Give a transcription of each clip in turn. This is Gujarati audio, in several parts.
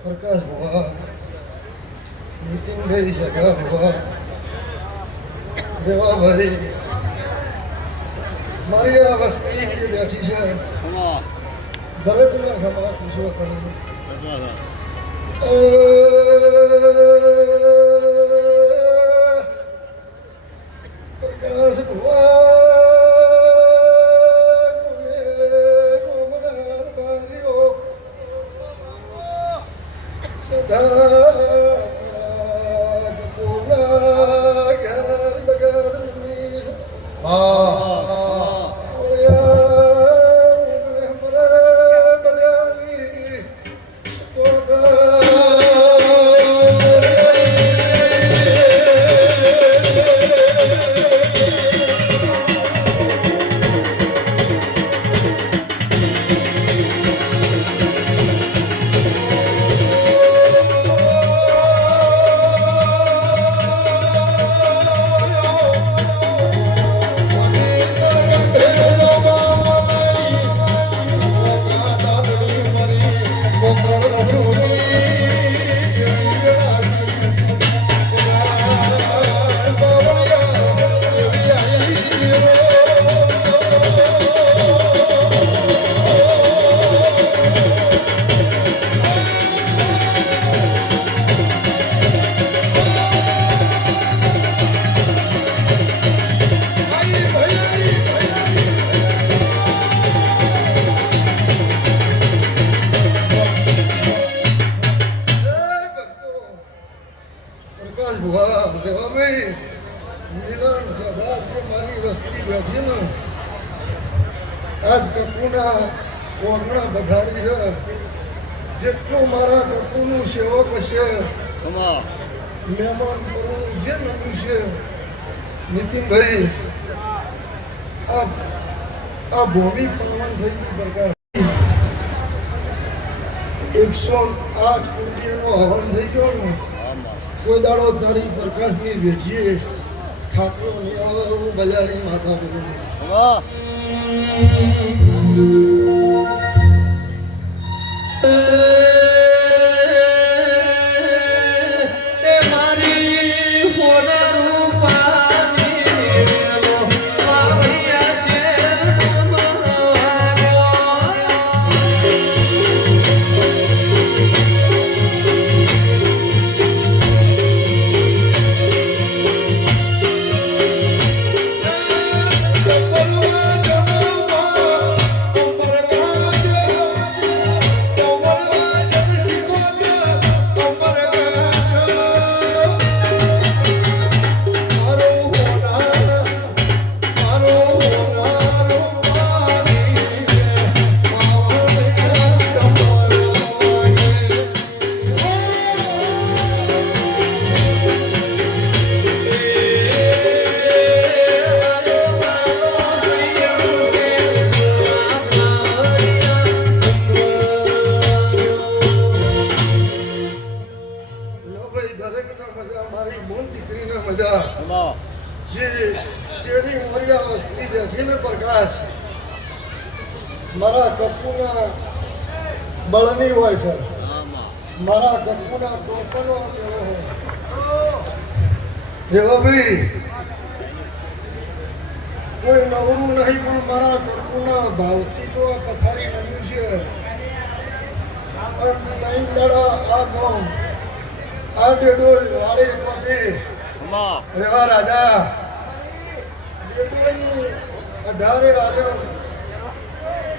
પ્રકાશ ભવા નીતિનભાઈ જગા ભવા રેવાભાઈ મારી આ વસ્તી જે બેઠી છે દરેકને ખમા પૂછવો કરું પ્રકાશ ભવા આજ કપૂના કોગણા બધારી છે જેટલું મારા કપૂનું સેવક છે મહેમાન કરું જે નમ્યું છે નીતિનભાઈ આ ભૂમિ પાવન થઈ ગઈ પ્રકાશ 108 કુંડીનો હવન થઈ ગયો ને કોઈ દાડો તારી પ્રકાશની વેચીએ ઠાકોર નહીં આવે હું બજારી માતા બોલું પ્રકાશ મારા કપૂના બળની હોય છે મારા કપૂના ટોપનો રેવાભાઈ કોઈ નવરું નહીં પણ મારા કપૂના ભાવથી તો આ પથારી નમ્યું છે નહીં લડા આ ગામ આ ડેડોલ વાળી પગે રેવા રાજા અઢારે આલમ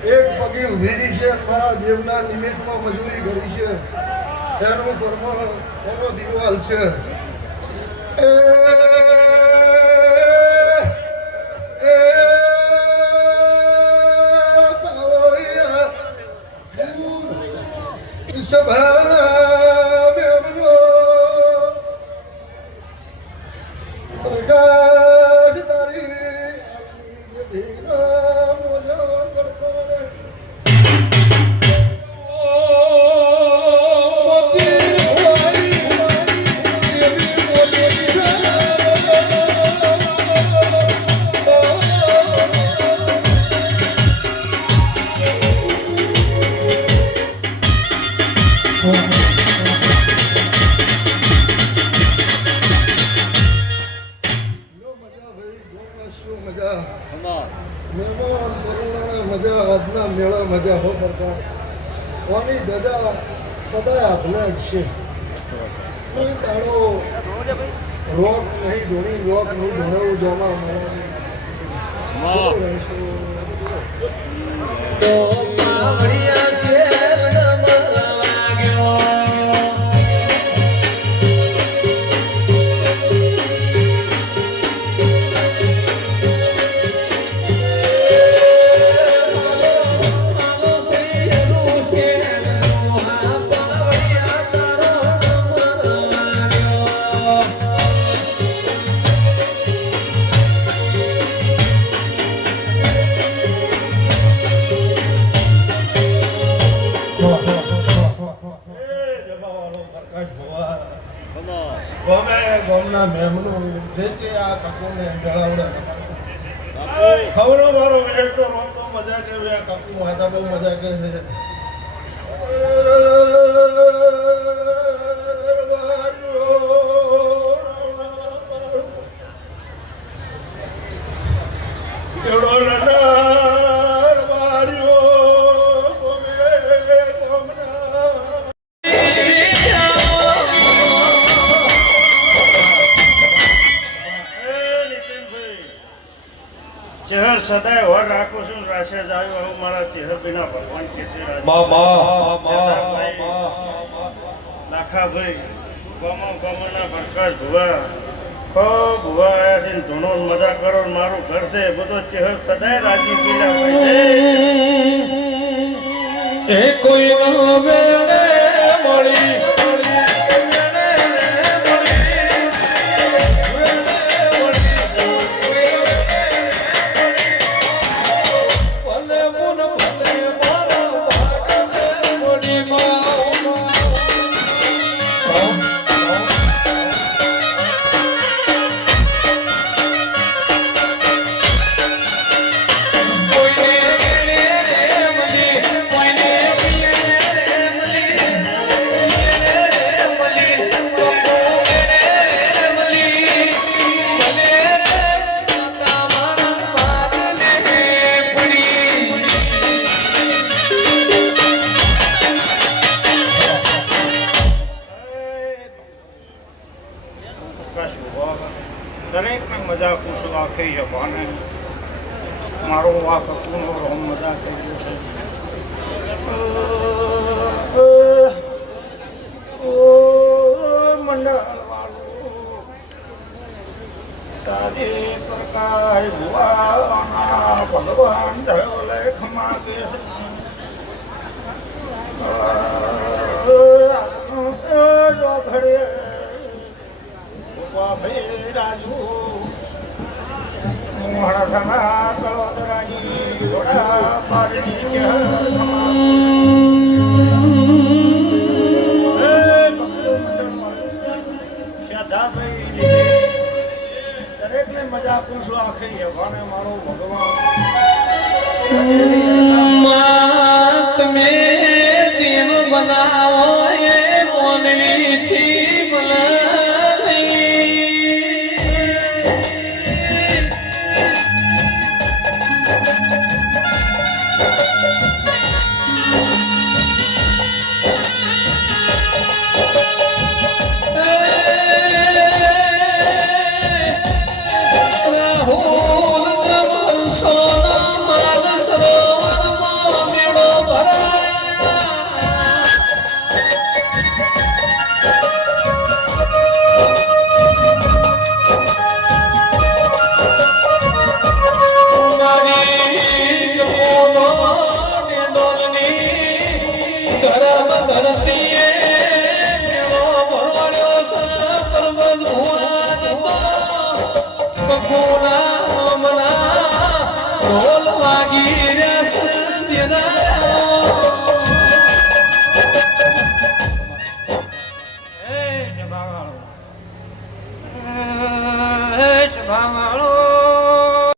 એક પગે ઉભેરી છે મારા દેવના નિમિત્તમાં મજૂરી કરી છે એનું કર્મ એનો દિવાલ છે સભા Oh. મજા સદાય આપને જ છે. કોઈ દાડો રોક નહીં ધોણી રોક નહીં ધોણાવું જોમાં અમારા તો પાવડિયા શેર મરવા ગયો ગોમના મહેમનો જે છે આ કાકુને જણાવડે ખવનો મારો વેટ તો રોતો મજા કે આ કાકુ માતા બહુ મજા કે છે. એવડો લડાર માર્યો ચહેર સદાય વર રાખું છું રાશે જ આવ્યો હું મારા ચહેર બિના ભગવાન કે છે લાખાભાઈ ગમના પ્રકાશ ભુવા ખૂબ ભુવા આવ્યા છે ધૂણો મજા કરો મારું ઘર છે બધો ચહેર સદાય રાજી પીલા હોય છે. એ કોઈ વેળે મળી દરેકને મજા ખુશ રાખી છે ભાને મારો વાક મજા થઈ ગયો છે.